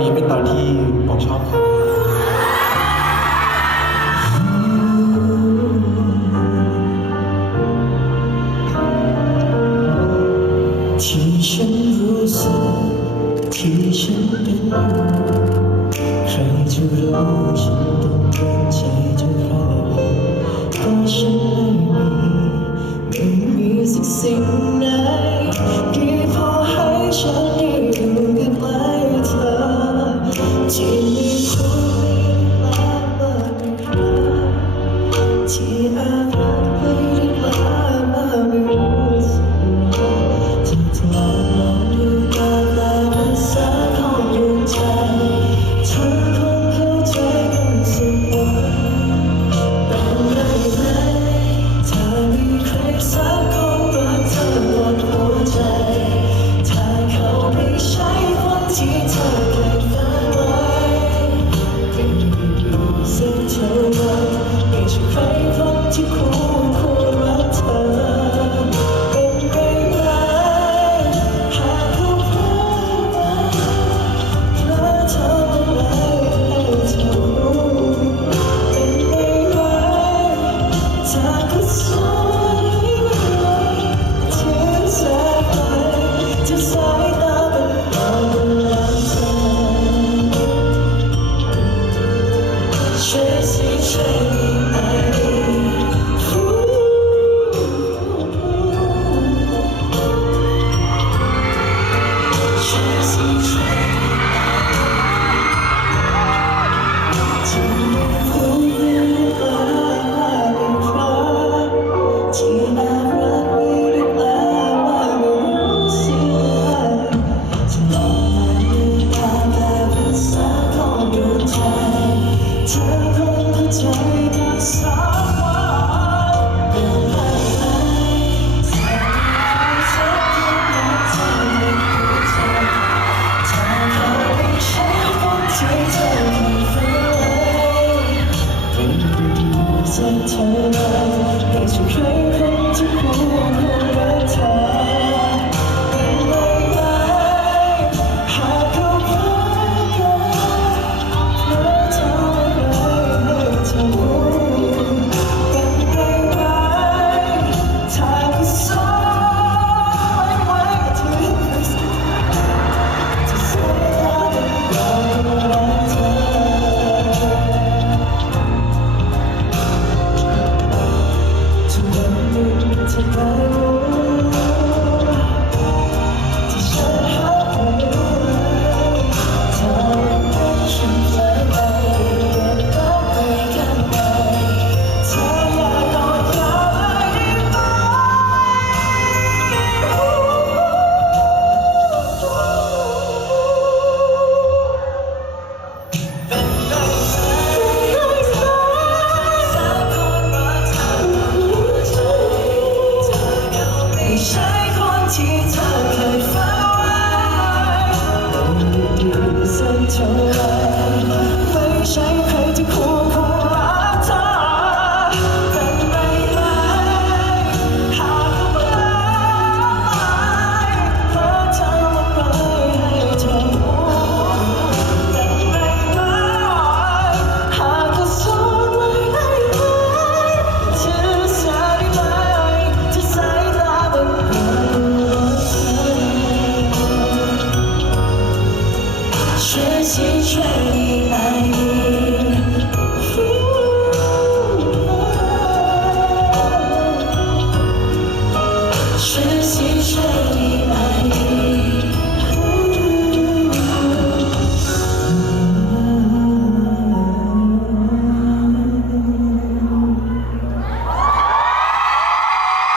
นี้เป็นตอนที่ผมชอบเขาที่ฉันรู้สึกที่ฉันเป็นใครจะรู้ฉัน 亲爱。 아 ใช่คนที่เธอเคยฝ้าไว้ต้ดูสักเท่าไร 全心全意爱你